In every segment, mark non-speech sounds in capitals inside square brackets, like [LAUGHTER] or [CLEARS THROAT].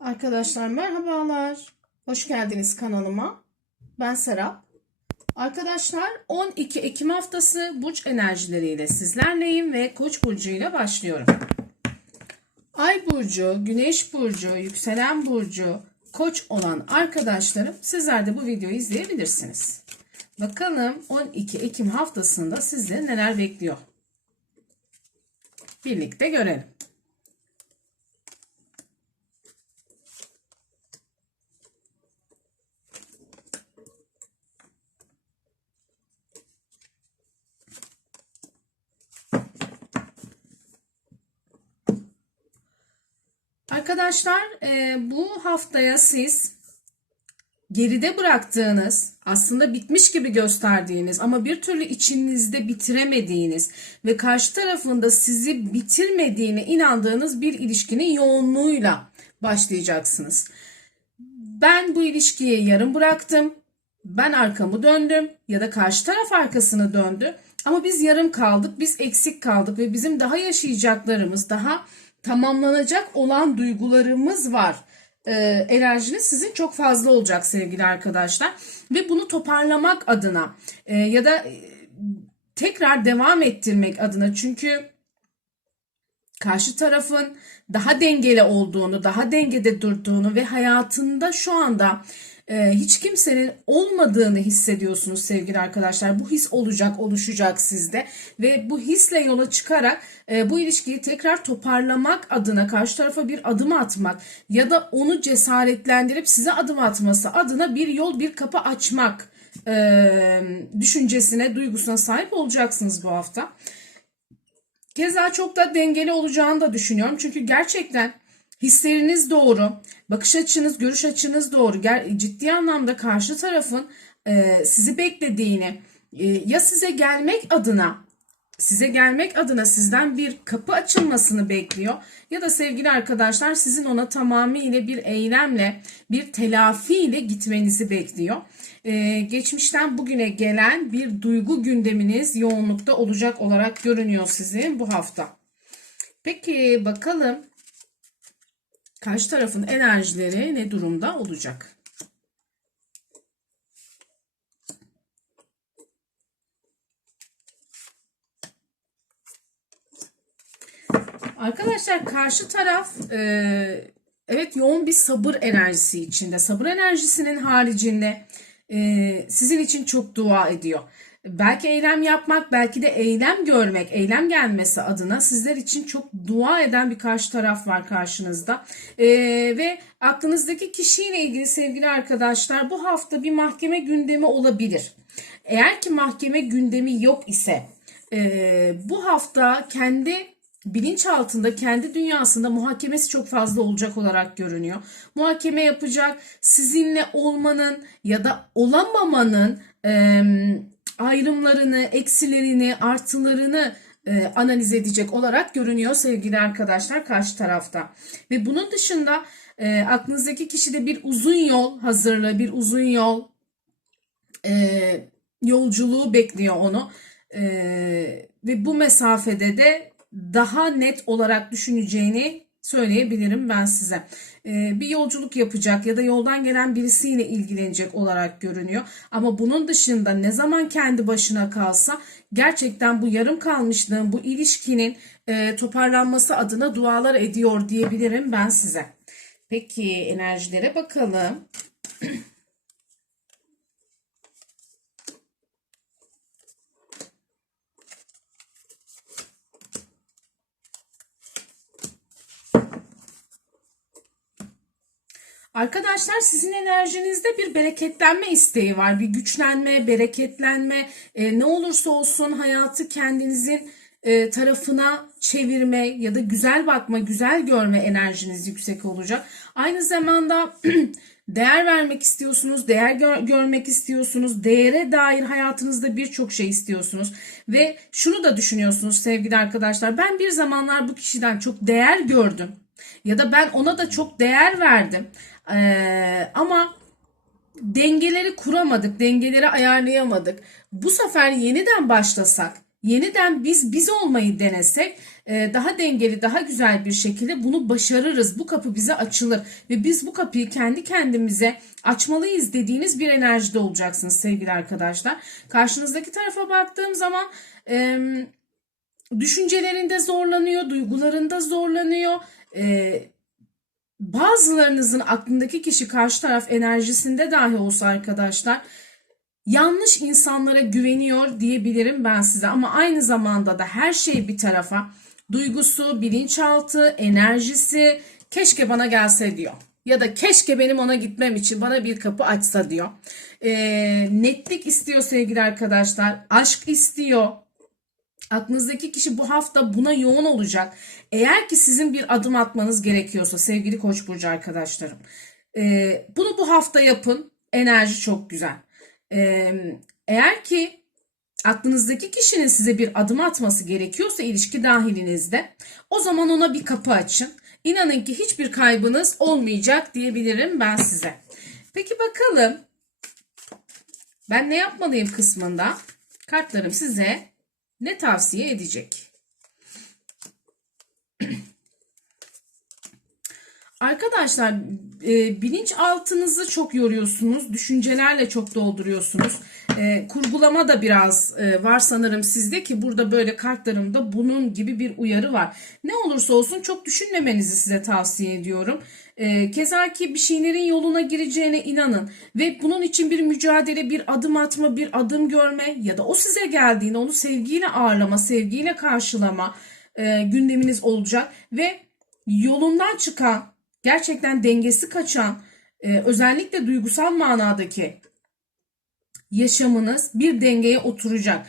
Arkadaşlar merhabalar. Hoş geldiniz kanalıma. Ben Serap. Arkadaşlar 12 Ekim haftası burç enerjileriyle sizlerleyim ve Koç burcu ile başlıyorum. Ay burcu, Güneş burcu, yükselen burcu, Koç olan arkadaşlarım sizler de bu videoyu izleyebilirsiniz. Bakalım 12 Ekim haftasında sizleri neler bekliyor. Birlikte görelim. Arkadaşlar e, bu haftaya siz geride bıraktığınız, aslında bitmiş gibi gösterdiğiniz ama bir türlü içinizde bitiremediğiniz ve karşı tarafında sizi bitirmediğine inandığınız bir ilişkinin yoğunluğuyla başlayacaksınız. Ben bu ilişkiyi yarım bıraktım. Ben arkamı döndüm ya da karşı taraf arkasını döndü. Ama biz yarım kaldık, biz eksik kaldık ve bizim daha yaşayacaklarımız, daha tamamlanacak olan duygularımız var. Ee, enerjiniz sizin çok fazla olacak sevgili arkadaşlar. Ve bunu toparlamak adına e, ya da e, tekrar devam ettirmek adına çünkü karşı tarafın daha dengeli olduğunu, daha dengede durduğunu ve hayatında şu anda e, hiç kimsenin olmadığını hissediyorsunuz sevgili arkadaşlar. Bu his olacak, oluşacak sizde ve bu hisle yola çıkarak e, bu ilişkiyi tekrar toparlamak adına karşı tarafa bir adım atmak ya da onu cesaretlendirip size adım atması adına bir yol, bir kapı açmak e, düşüncesine, duygusuna sahip olacaksınız bu hafta. Keza çok da dengeli olacağını da düşünüyorum. Çünkü gerçekten hisleriniz doğru, bakış açınız, görüş açınız doğru. Ciddi anlamda karşı tarafın e, sizi beklediğini e, ya size gelmek adına size gelmek adına sizden bir kapı açılmasını bekliyor ya da sevgili arkadaşlar sizin ona tamamıyla bir eylemle bir telafi ile gitmenizi bekliyor. Ee, geçmişten bugüne gelen bir duygu gündeminiz yoğunlukta olacak olarak görünüyor sizin bu hafta. Peki bakalım karşı tarafın enerjileri ne durumda olacak? Arkadaşlar karşı taraf e, evet yoğun bir sabır enerjisi içinde. Sabır enerjisinin haricinde e, sizin için çok dua ediyor. Belki eylem yapmak, belki de eylem görmek, eylem gelmesi adına sizler için çok dua eden bir karşı taraf var karşınızda. E, ve aklınızdaki kişiyle ilgili sevgili arkadaşlar bu hafta bir mahkeme gündemi olabilir. Eğer ki mahkeme gündemi yok ise e, bu hafta kendi bilinç altında kendi dünyasında muhakemesi çok fazla olacak olarak görünüyor. Muhakeme yapacak sizinle olmanın ya da olamamanın ayrımlarını, eksilerini, artılarını e, analiz edecek olarak görünüyor sevgili arkadaşlar karşı tarafta. Ve bunun dışında e, aklınızdaki kişide bir uzun yol hazırlığı, bir uzun yol e, yolculuğu bekliyor onu. E, ve bu mesafede de daha net olarak düşüneceğini söyleyebilirim ben size. Ee, bir yolculuk yapacak ya da yoldan gelen birisiyle ilgilenecek olarak görünüyor. Ama bunun dışında ne zaman kendi başına kalsa gerçekten bu yarım kalmışlığın, bu ilişkinin e, toparlanması adına dualar ediyor diyebilirim ben size. Peki enerjilere bakalım. [CLEARS THROAT] Arkadaşlar sizin enerjinizde bir bereketlenme isteği var. Bir güçlenme, bereketlenme, e, ne olursa olsun hayatı kendinizin e, tarafına çevirme ya da güzel bakma, güzel görme enerjiniz yüksek olacak. Aynı zamanda [CLEARS THROAT] değer vermek istiyorsunuz, değer gör, görmek istiyorsunuz, değere dair hayatınızda birçok şey istiyorsunuz ve şunu da düşünüyorsunuz sevgili arkadaşlar. Ben bir zamanlar bu kişiden çok değer gördüm ya da ben ona da çok değer verdim. Ee, ama dengeleri kuramadık, dengeleri ayarlayamadık. Bu sefer yeniden başlasak, yeniden biz biz olmayı denesek e, daha dengeli, daha güzel bir şekilde bunu başarırız. Bu kapı bize açılır ve biz bu kapıyı kendi kendimize açmalıyız dediğiniz bir enerjide olacaksınız sevgili arkadaşlar. Karşınızdaki tarafa baktığım zaman e, düşüncelerinde zorlanıyor, duygularında zorlanıyor. E, bazılarınızın aklındaki kişi karşı taraf enerjisinde dahi olsa arkadaşlar yanlış insanlara güveniyor diyebilirim ben size ama aynı zamanda da her şey bir tarafa duygusu, bilinçaltı, enerjisi keşke bana gelse diyor. Ya da keşke benim ona gitmem için bana bir kapı açsa diyor. Ee, netlik istiyor sevgili arkadaşlar. Aşk istiyor. Aklınızdaki kişi bu hafta buna yoğun olacak. Eğer ki sizin bir adım atmanız gerekiyorsa sevgili Koç burcu arkadaşlarım. e, bunu bu hafta yapın. Enerji çok güzel. E, eğer ki aklınızdaki kişinin size bir adım atması gerekiyorsa ilişki dahilinizde o zaman ona bir kapı açın. İnanın ki hiçbir kaybınız olmayacak diyebilirim ben size. Peki bakalım ben ne yapmalıyım kısmında kartlarım size ne tavsiye edecek? [CLEARS THROAT] Arkadaşlar e, bilinçaltınızı çok yoruyorsunuz. Düşüncelerle çok dolduruyorsunuz. E, kurgulama da biraz e, var sanırım sizde ki burada böyle kartlarımda bunun gibi bir uyarı var. Ne olursa olsun çok düşünmemenizi size tavsiye ediyorum. E, keza ki bir şeylerin yoluna gireceğine inanın ve bunun için bir mücadele, bir adım atma, bir adım görme ya da o size geldiğinde onu sevgiyle ağırlama, sevgiyle karşılama e, gündeminiz olacak ve yolundan çıkan gerçekten dengesi kaçan e, özellikle duygusal manadaki yaşamınız bir dengeye oturacak.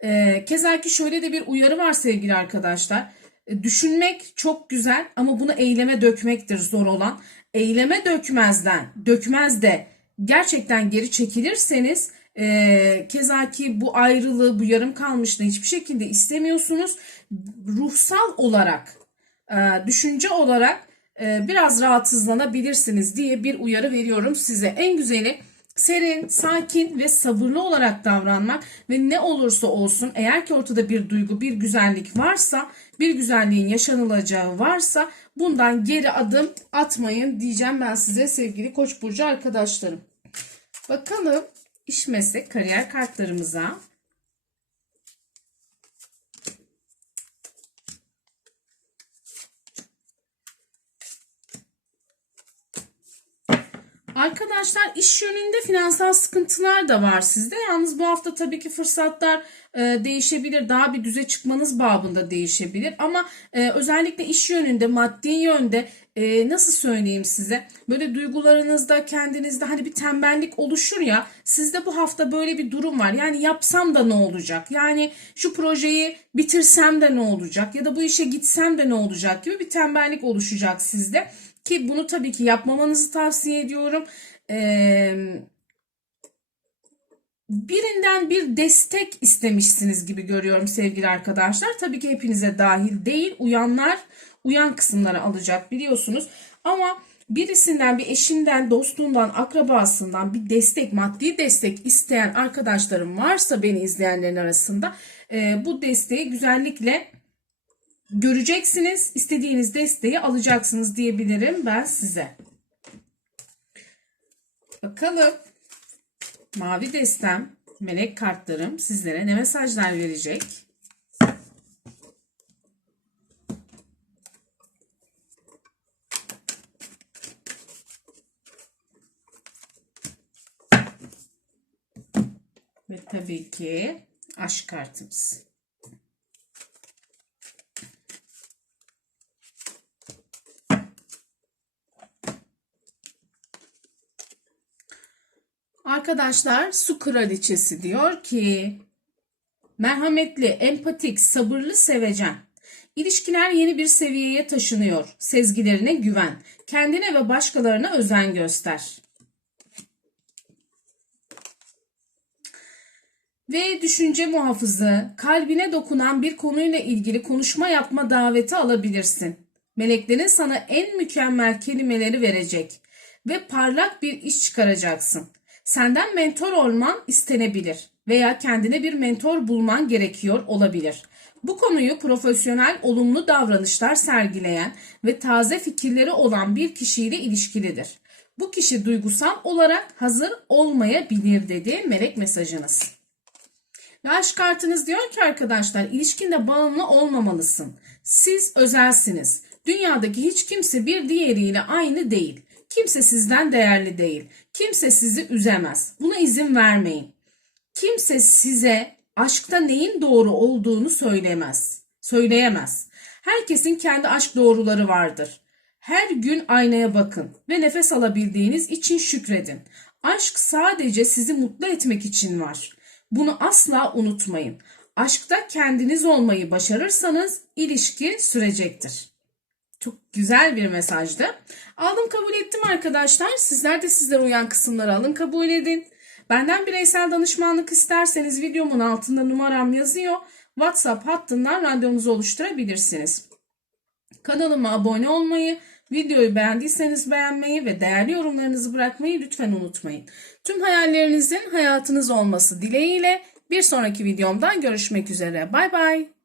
E, keza ki şöyle de bir uyarı var sevgili arkadaşlar. E, düşünmek çok güzel ama bunu eyleme dökmektir zor olan. Eyleme dökmezden, dökmez de gerçekten geri çekilirseniz e, keza ki bu ayrılığı, bu yarım kalmışlığı hiçbir şekilde istemiyorsunuz. Ruhsal olarak, e, düşünce olarak e, biraz rahatsızlanabilirsiniz diye bir uyarı veriyorum size. En güzeli serin, sakin ve sabırlı olarak davranmak ve ne olursa olsun eğer ki ortada bir duygu, bir güzellik varsa, bir güzelliğin yaşanılacağı varsa bundan geri adım atmayın diyeceğim ben size sevgili Koç burcu arkadaşlarım. Bakalım iş meslek kariyer kartlarımıza. Arkadaşlar iş yönünde finansal sıkıntılar da var sizde. Yalnız bu hafta tabii ki fırsatlar e, değişebilir. Daha bir düze çıkmanız babında değişebilir. Ama e, özellikle iş yönünde, maddi yönde e, nasıl söyleyeyim size? Böyle duygularınızda, kendinizde hani bir tembellik oluşur ya. Sizde bu hafta böyle bir durum var. Yani yapsam da ne olacak? Yani şu projeyi bitirsem de ne olacak? Ya da bu işe gitsem de ne olacak gibi bir tembellik oluşacak sizde. Ki bunu tabii ki yapmamanızı tavsiye ediyorum. Birinden bir destek istemişsiniz gibi görüyorum sevgili arkadaşlar. Tabii ki hepinize dahil değil. Uyanlar uyan kısımları alacak biliyorsunuz. Ama birisinden bir eşinden, dostundan, akrabasından bir destek, maddi destek isteyen arkadaşlarım varsa beni izleyenlerin arasında bu desteği güzellikle göreceksiniz. istediğiniz desteği alacaksınız diyebilirim ben size. Bakalım mavi destem, melek kartlarım sizlere ne mesajlar verecek? Ve tabii ki aşk kartımız. Arkadaşlar su kraliçesi diyor ki merhametli, empatik, sabırlı, sevecen. İlişkiler yeni bir seviyeye taşınıyor. Sezgilerine güven. Kendine ve başkalarına özen göster. Ve düşünce muhafızı, kalbine dokunan bir konuyla ilgili konuşma yapma daveti alabilirsin. Meleklerin sana en mükemmel kelimeleri verecek ve parlak bir iş çıkaracaksın. Senden mentor olman istenebilir. veya kendine bir mentor bulman gerekiyor olabilir. Bu konuyu profesyonel olumlu davranışlar sergileyen ve taze fikirleri olan bir kişiyle ilişkilidir. Bu kişi duygusal olarak hazır olmayabilir dedi melek mesajınız. Ve aşk kartınız diyor ki arkadaşlar ilişkinde bağımlı olmamalısın. Siz özelsiniz. Dünyadaki hiç kimse bir diğeriyle aynı değil. Kimse sizden değerli değil. Kimse sizi üzemez. Buna izin vermeyin. Kimse size aşkta neyin doğru olduğunu söylemez. Söyleyemez. Herkesin kendi aşk doğruları vardır. Her gün aynaya bakın ve nefes alabildiğiniz için şükredin. Aşk sadece sizi mutlu etmek için var. Bunu asla unutmayın. Aşkta kendiniz olmayı başarırsanız ilişki sürecektir. Çok güzel bir mesajdı. Aldım kabul ettim arkadaşlar. Sizler de sizlere uyan kısımları alın kabul edin. Benden bireysel danışmanlık isterseniz videomun altında numaram yazıyor. WhatsApp hattından randevunuzu oluşturabilirsiniz. Kanalıma abone olmayı, videoyu beğendiyseniz beğenmeyi ve değerli yorumlarınızı bırakmayı lütfen unutmayın. Tüm hayallerinizin hayatınız olması dileğiyle bir sonraki videomda görüşmek üzere. Bay bay.